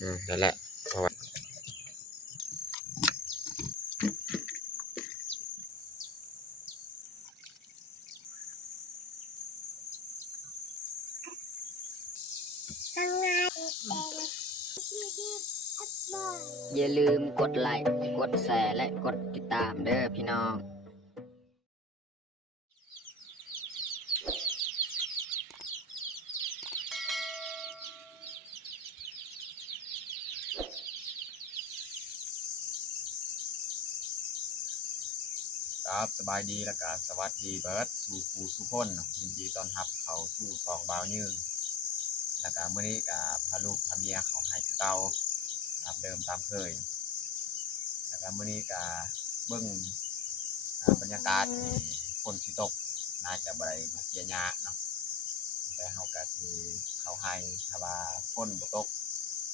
นั่นแหละเพราะว่าอย่าลืมกดไลค์กดแชร์และกดติดตามเด้อพี่น้องครับสบายดีแล้วก็สวัสดีเบิร์ดสู่ครูสู่คนยินดีต้อนรับเขาสู่ซองบ่าวยืงแล้วก็มื้อนี้ก็พาลูกพาเมียเขาให้คือเก่าตามเดิมตามเคยแล้วก็มื้อนี้ก็เบิ่งบรรยากาศฝนสิตกน่าจะบ่ได้มาเสียหญ้าเนาะแต่เฮาก็สิเข้าให้ถ้าว่าฝนบ่ตก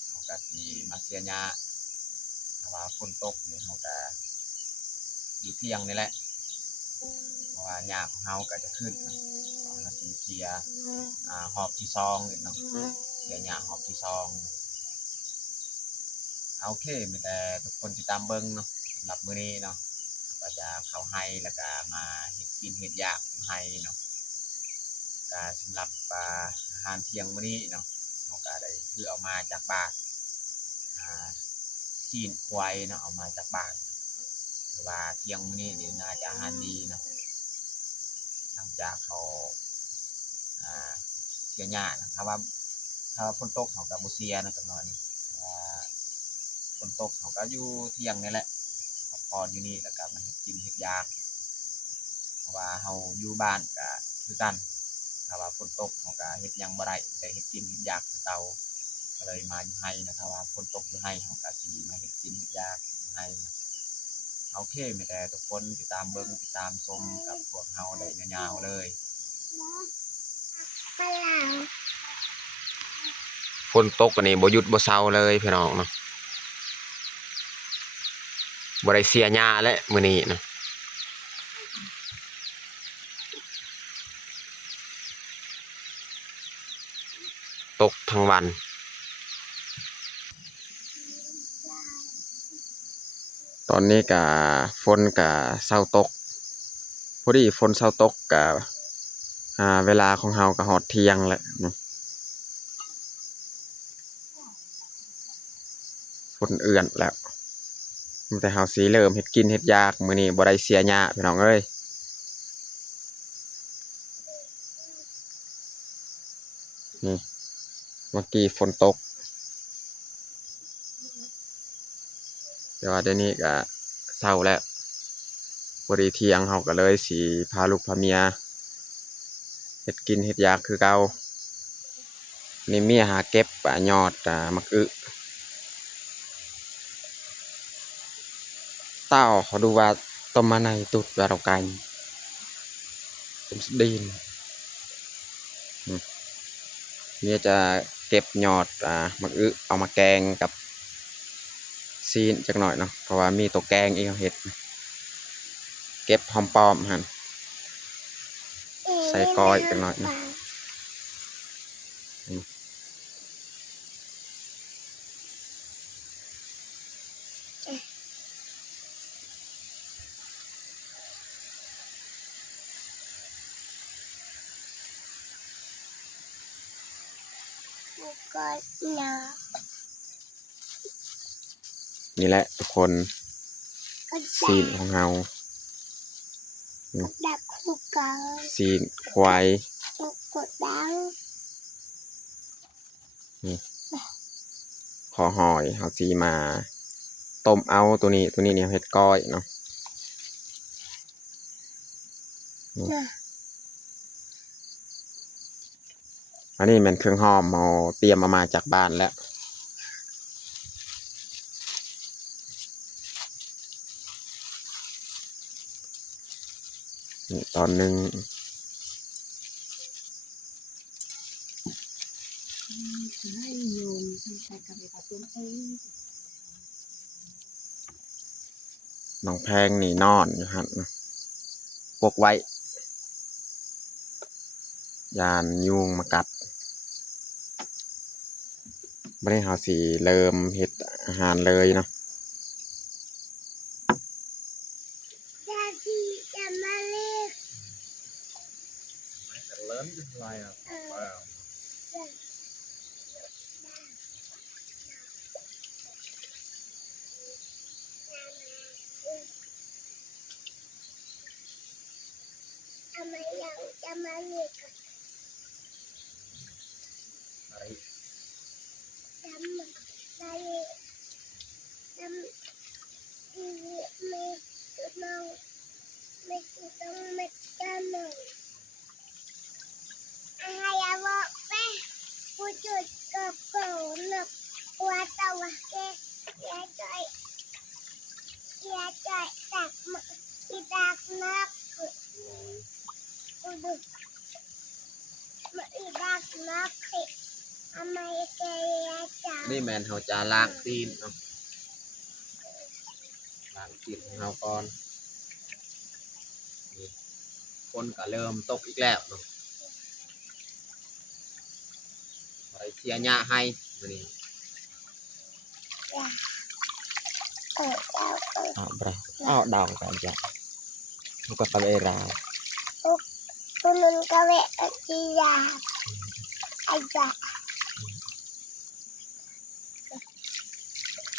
เฮาก็สิมาเสียหญ้าถ้าว่าฝนตกนี่เฮาก็อยู่เที่ยงนี่แหละเพราะว่าหญ้าของเฮาก็จะขึ้นเนาะเราสิเสียหอบที่2อีกเนาะเสียหญ้าหอบที่2โอเคมีแต่ทุกคนติดตามเบิ่งเนาะสำหรับมื้อนี้เนาะก็จะเข้าให้แล้วก็มาเฮ็ดกินเฮ็ดอยากอยู่ให้เนาะก็สำหรับอาหารเที่ยงมื้อนี้เนาะเฮาก็ได้ถือเอามาจากบ้านซีนควายเนาะเอามาจากบ้านถือว่าเที่ยงมื้อนี้นี่น่าจะอาหารดีเนาะหลังจากเขาเสียหญ้านะถ้าว่าฝนตกเขาก็บ่เสียนะจักหน่อยฝนตกเขาก็อยู่เที่ยงนี่แหละพักผ่อนอยู่นี่แล้วก็มาเฮ็ดกินเฮ็ดอยากเพราะว่าเฮาอยู่บ้านก็คือกันถ้าว่าฝนตกเขาก็เฮ็ดหยังบ่ได้ได้เฮ็ดกินเฮ็ดอยากคือเก่าก็เลยมาอยู่ไร่นะถ้าว่าฝนตกอยู่ไร่เขาก็สิมาเฮ็ดกินเฮ็ดอยากอยู่ไร่โอเคมีแต่ทุกคนติดตามเบิ่งติดตามชมกับพวกเฮาได้ยาวๆเลยฝนตกอันนี้บ่หยุดบ่เซาเลยพี่น้องเนาะบ่ได้เสียหญ้าและมื้อนี้นะตกทั้งวันตอนนี้ก็ฝนก็เซาตกพอดีฝนเซาตกก็เวลาของเฮาก็ฮอดเที่ยงแล้วเนาะฝนเอื้อนแล้วแต่เฮาสิเริ่มเฮ็ดกินเฮ็ดอยากมื้อนี้บ่ได้เสียหญ้าพี่น้องเอ้ยนี่เมื่อกี้ฝนตกแต่ว่าเดี๋ยวนี้ก็เช้าแล้วพอดีเที่ยงเฮาก็เลยสิพาลูกพาเมียเฮ็ดกินเฮ็ดอยากคือเก่านี่เมียหาเก็บยอดมะอึเต้าเขาดูว่าต้มมาในตุดว่าเราไก่ต้มสดีนเมียจะเก็บยอดมะอึเอามาแกงกับซีนจักหน่อยเนาะเพราะว่ามีตัวแกงอีกเห็ดเก็บหอมปอมหั่นใส่ก้อยจักหน่อยเนาะนี่แหละทุกคนซีนของเราซีนควายนี่ขอหอยเอาซีมาต้มเอาตัวนี้เนี่ยเห็ดก้อยเนาะอันนี้มันเครื่องหอมเอาเตรียมมาจากบ้านแล้วนี่ตอนนึงน้องแพงนี่นอนอยู่หันพวกไว้ยานยุงมากัด บ่ได้เฮาสิเริ่มเฮ็ดอาหารเลยเนาะเริ่มอะไรอ่ะทำไมเราจะมาเรียกกันจำมาเรียกจำไม่ตุน้องไม่ตุต้องไม่จำหน่อยอะไรอะบอกไปผู้จุดกับโกนกว่าตัวแกอย่าใจตักมาที่ตักนักกูดูมาอีดักนักทำไมแกจัง นี่แม่นเฮาจะล้างตีนเนาะล้างตีนของเฮาก่อนนี่ฝนก็เริ่มตกอีกแล้วเนาะไปเสียหญ้าให้มื้อนี้daun saja bukan kamera Turun kawe dia aja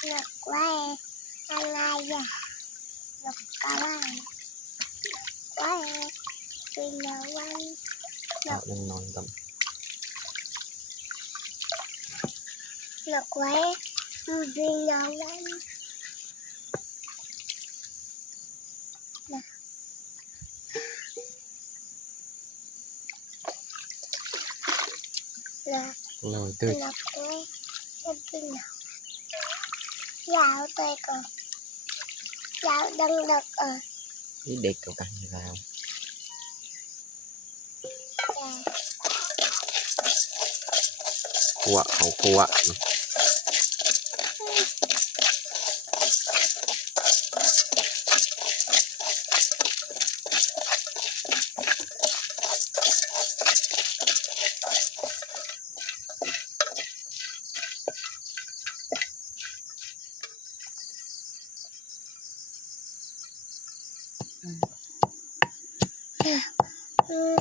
nak wae alaya nak kawan wae pinawan yang nonton nak wae pinawan rồi tươi Lọc quay em tin nào dạo tôi còn dạo đang đọc ở cái đẹp của cả như nào cua hậu cua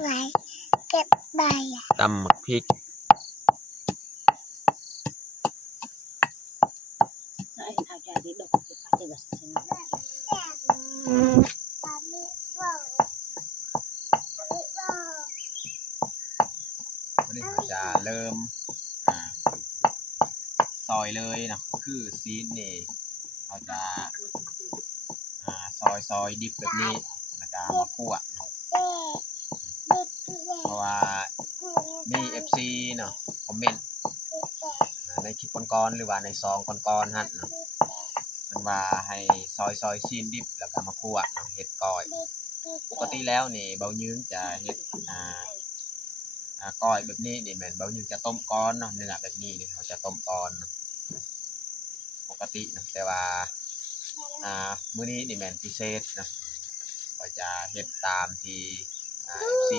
lại kẹp bài tăm mực phiวันนี้เราจะเริ่มซอยเลยนะคือซีนนี่เราจะซอยดิบแบบนี้แล้วก็มาคั่วเพราะว่ามี FC เนาะคอมเมนต์ในคลิปก่อนๆหรือว่าในซองก่อนๆฮะเนาะมันว่าให้ซอยซีนดิบแล้วก็มาคั่วเนาะเฮ็ดก้อยปกติแล้วนี่เบายืงจะเฮ็ดก้อยแบบนี้นี่แม่นเบายืงจะต้มก้อนเนาะเนื้อแบบนี้นี่เขาจะต้มก้อนปกตินะแต่ว่ามื้อนี้นี่แม่นพิเศษนะก็จะเฮ็ดตามที่FC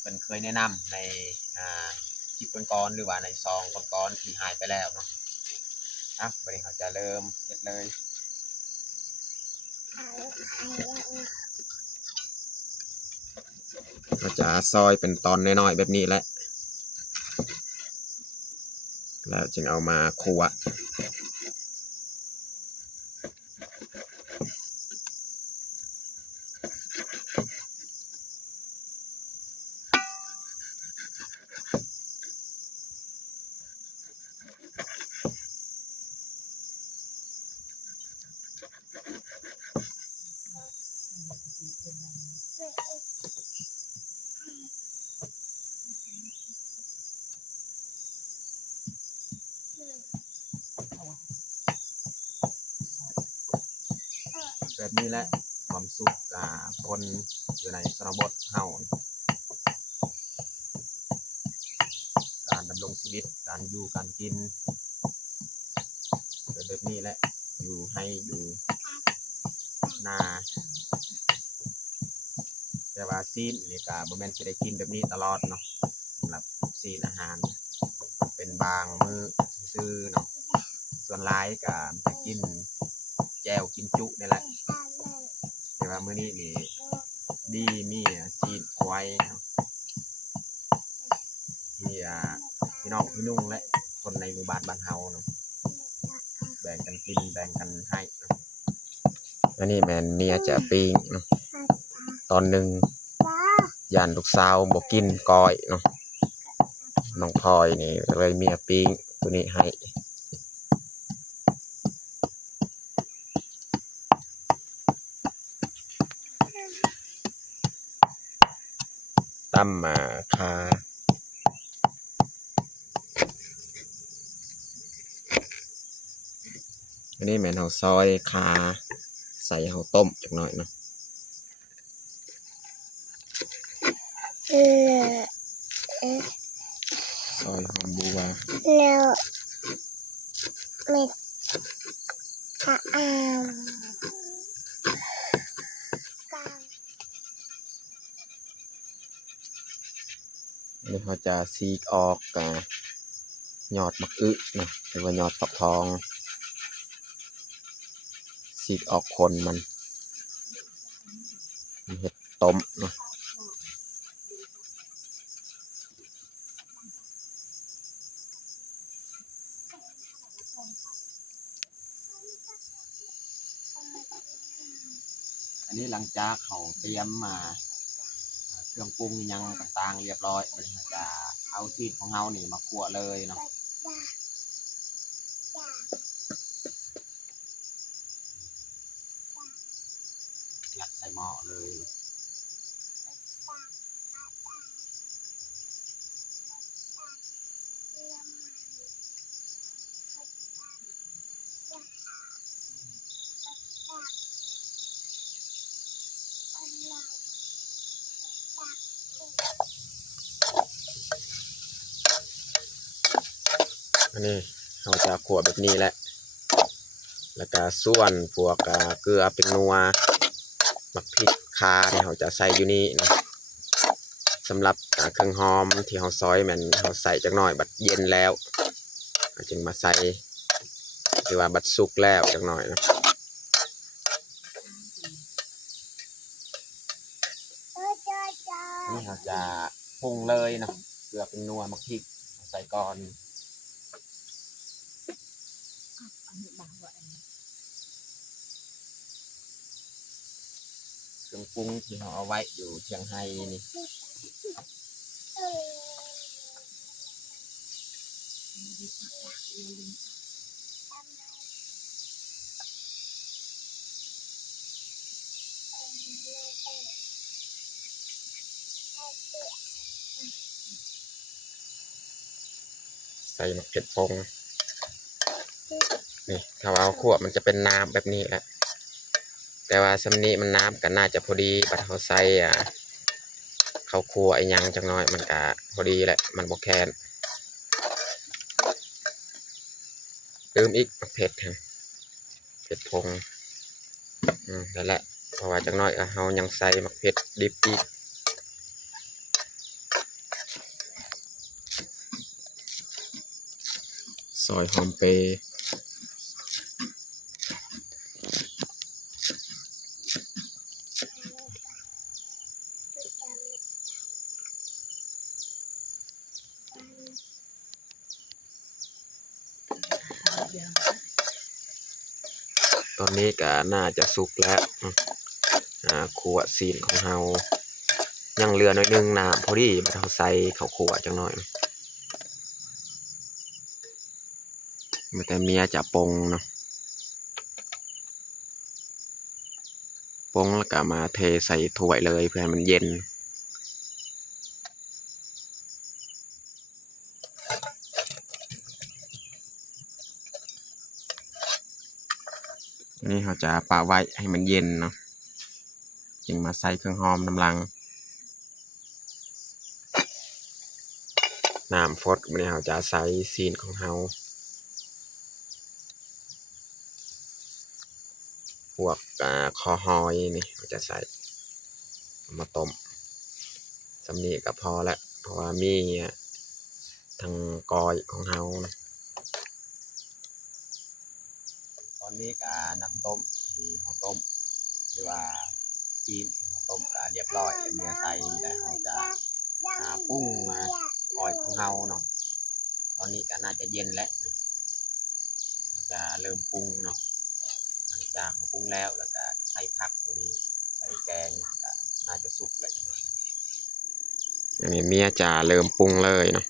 เพิ่นเคยแนะนำในคลิปก่อนๆหรือว่าในซองก่อนๆที่หายไปแล้วเนาะวันนี้เราจะเริ่มเฮ็ดเลยเราจะซอยเป็นตอนน้อยๆแบบนี้แหละแล้วจึงเอามาคั่วแบบนี้แหละความสุขคนอยู่ในชนบทเฮาการดำรงชีวิตการอยู่การกินแบบนี้แหละอยู่ให้อยู่นาแต่ว่าซีนนี่ก็บ่แม่นสิได้กินแบบนี้ตลอดเนาะสำหรับซีนอาหารเป็นบางมื้อซ ซื่อๆเนาะส่วนหลายก็จะกินแจ่วกินจุนี่แหละแต่ว่ามื้อนี้นี่ดีมีซีนควายเนาะที่พี่น้องพี่นุ่งและคนในหมู่บ้านบ้านเฮาเนาะแบ่งกันกินแบ่งกันให้เนาะอันนี้แม่นเมียจะปิ้งเนาะตอนหนึ่งย่านลูกสาวบ่กินก้อยเนาะน้องพลอยนี่เลยเมียปิ้งตัวนี้ให้ตำมาคาอันนี้แม่นเฮาซอยคาใส่เฮาต้มจักหน่อยเนาะซอยหอมบัวแล้วเม็ดชะอมอันนี้เขาจะซีกออกยอดมักอึเนาะหรือว่ายอดฝักทองซีกออกคนมันเห็ดต้มเนาะอันนี้หลังจากเขาเตรียมมาเครื่องปรุงยังต่างๆเรียบร้อยเราจะเอาซีดของเรานี่มาคั่วเลยเนาะยัดใส่หม้อเลยอันนี้เราจะคั่วแบบนี้แหละแล้วก็ส่วนพวกเกลือเป็นนัวมักพริกข่าเนี่ยเราจะใส่อยู่นี่นะสำหรับเครื่องหอมที่เราซอยมันเราใส่จักหน่อยบัดเย็นแล้วจึงมาใส่หรือว่าบัดสุกแล้วจักหน่อยนะนี่เราจะปรุงเลยนะเกลือเป็นนัวมักพริกใส่ก่อนเครื่องปรุงที่เราเอาไว้อยู่เชียงไฮ้นี่ใส่มะเขือพงนี่ถ้าเอาขวดมันจะเป็นน้ำแบบนี้แหละแต่ว่าสำนี้มันน้ำกันน่าจะพอดีบัดเขาใส่ข้าวคั่วไอ้ยังจังน้อยมันก็พอดีแหละมันบ่แคนลืมอีกเผ็ดเผ็ดพงนั่นแหละเพราะว่าจังน้อยเฮายังใส่มะเผ็ดดิบอีกซอยหอมเปรย์ตอนนี้ก็น่าจะสุกแล้วขั่วซีนของเฮายังเหลือหน่อยนึงน้ำพอดีบัดเฮาใส่ข้าวคั่วจังหน่อยแต่เมียจะปงเนาะปงแล้วก็มาเทใส่ถ้วยเลยเพื่อให้มันเย็นนี่เขาจะปะไว้ให้มันเย็นเนาะจึงมาใส่เครื่องหอมน้ำลังน้ำฟดวันนี้เขาจะใส่ซีนของเฮาพวกคอหอยนี่เขาจะใส่มาต้มสำนีก็พอแล้วเพราะว่ามีทั้งกอยของเฮานะ อนนี้กาน้ำต้มที่เขาต้มหรือว่าจีนที่เขาต้มก็เรียบร้อยเนื้อใส่แล้วเขาจะปรุงก้อยของเราเนาะตอนนี้ก็น่าจะเย็นแล้วจะเริ่มปรุงเนาะหลังจากเขาปรุงแล้วก็ใส่ผักตัวนี้ใส่แกงก็น่าจะสุกแล้วจังหวะอันนี้เมียจะเริ่มปรุงเลยเนาะ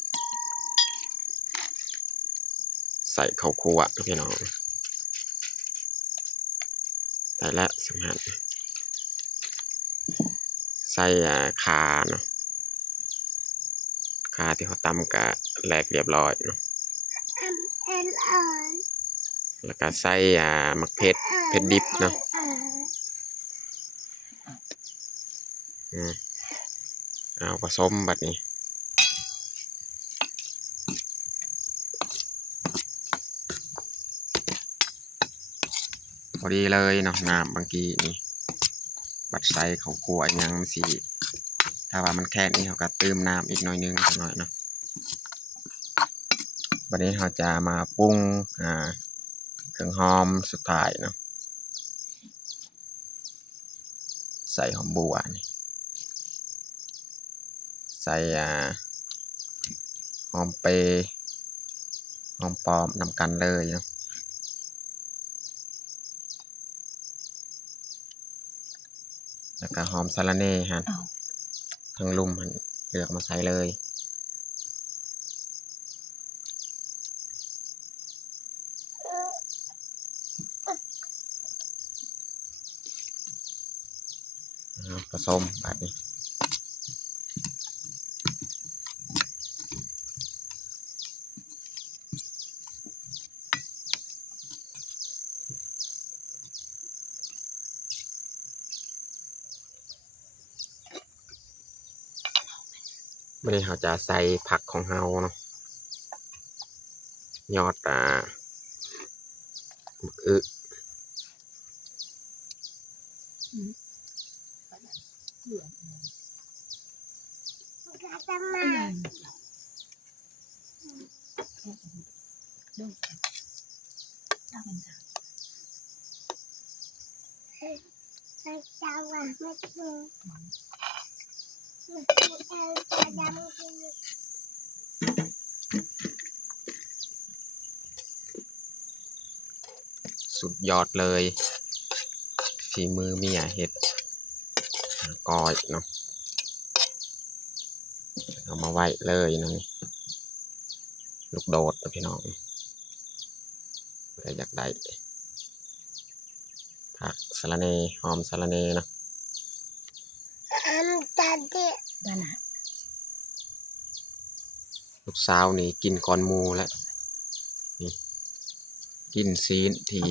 ใส่ข้าวคั่วพี่น้องได้แล้วสำคัญใส่ข่าเนาะข่าที่เขาตำกะแหลกเรียบร้อยเนาะแล้วก็ใส่มะเขือเผ็ดดิบเนาะเอาผสมบัดนี้พอดีเลยเนาะน้ำบางกีนี่บัดใส่ข้าวคั่วยังมันสิถ้าว่ามันแค่นี้เขาก็เติมน้ำอีกหน่อยนึงสักหน่อยเนาะวันนี้เราจะมาปรุงเครื่องหอมสุดท้ายเนาะใส่หอมบัวนี่ใส่หอมเปรย์หอมปลอมนำกันเลยเนาะแล้วก็หอมสะระเน่ฮะทั้งลุ่มมันเลือกมาใส่เลยผสมแบบนี้วันนี้เราจะใส่ผักของเราเนาะยอดสุดยอดเลยฝีมือเมียเห็ดก้อยเนาะเอามาไว้เลยนะนี่ลูกโดดนะพี่น้องอยากได้ผักสะระเนหอมสะระเนเนาะลูกสาวนี่กินก้อนมูแล้วนี่กินซีนที่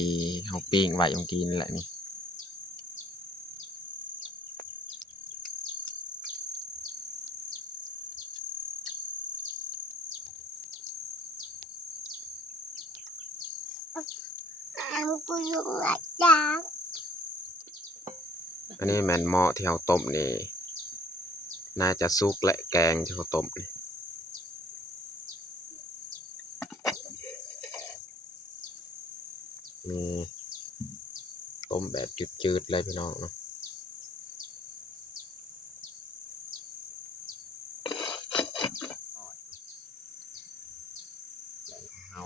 เขาปิ้งไว้ยังกินแหละนี่อันนี้แมนหม้อที่เขาต้มนี่น่าจะซุกและแกงที่เขาต้มต้มแบบจืดๆเลยพี่น้องเนาะเอา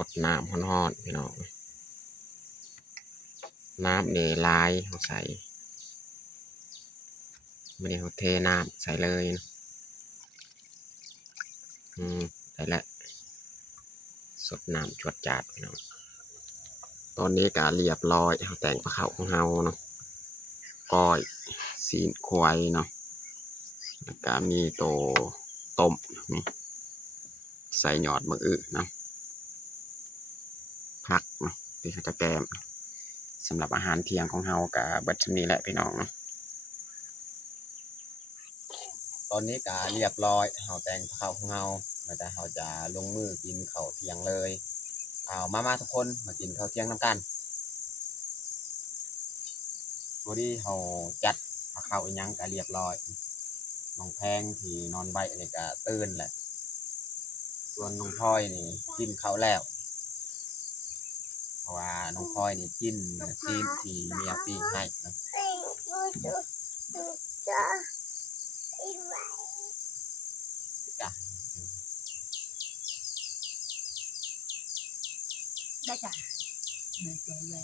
สดน้ำร้อนๆพี่น้องน้ำเนี่ยลายเขาใส่ไม่ได้เขาเทน้ำใส่เลยนะได้แล้วสดน้ำจวดจาดพี่น้องตอนนี้ก็เรียบร้อยเขาแต่งปลาเขาของเราเนาะก้อยซีนควายเนาะแล้วก็มีโตต้มนี่ใส่หยอดมะอึเนาะผักเนาะที่เขาจะแกมสำหรับอาหารเที่ยงของเรากับเบิดชนี้แหละพี่น้องเนาะ ตอนนี้ก็เรียบร้อยเฮาแต่งข้าวของเฮาแล้วแต่เฮาจะลงมือกินข้าวเที่ยงเลยเอามาทุกคนมากินข้าวเที่ยงนํกันบ่ดีเฮาจัดข้าวอีหยังก็เรียบร้อยน้องแพงที่นอนไว้อันนี้ก็ตื่นแหละส่วนน้องพลอยนี่กินข้าวแล้วเพราะว่าน้องพลอยนี่กินซีนที่เมียปิ้งให้นะ กูจะอีไว้ จ้ะ ได้จ้ะเนื้อใจใหญ่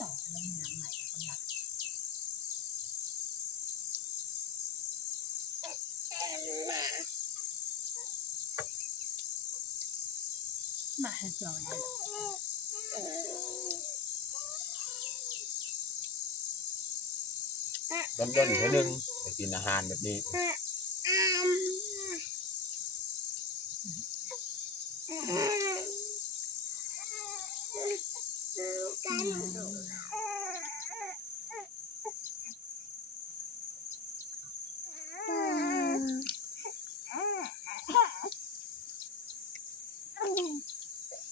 ต่อแล้วมีน้ำใหม่กำลังมาให้จอยเลย ด้นๆเท่านึงไปกินอาหารแบบนี้ กันดู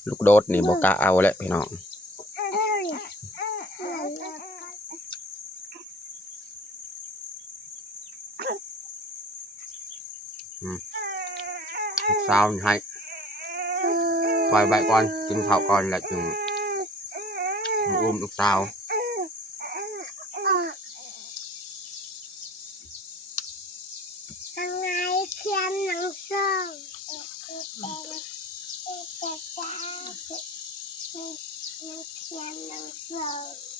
ลูกโดดนี่บ่กล้าเอาแหละพี่น้องลูกสาวนี่ให้ปล่อยไว้ก่อนกินข้าวก่อนแล้วจึงอุ้มลูกสาว ทางไงเขียนหนังสือเขียนหนังสือ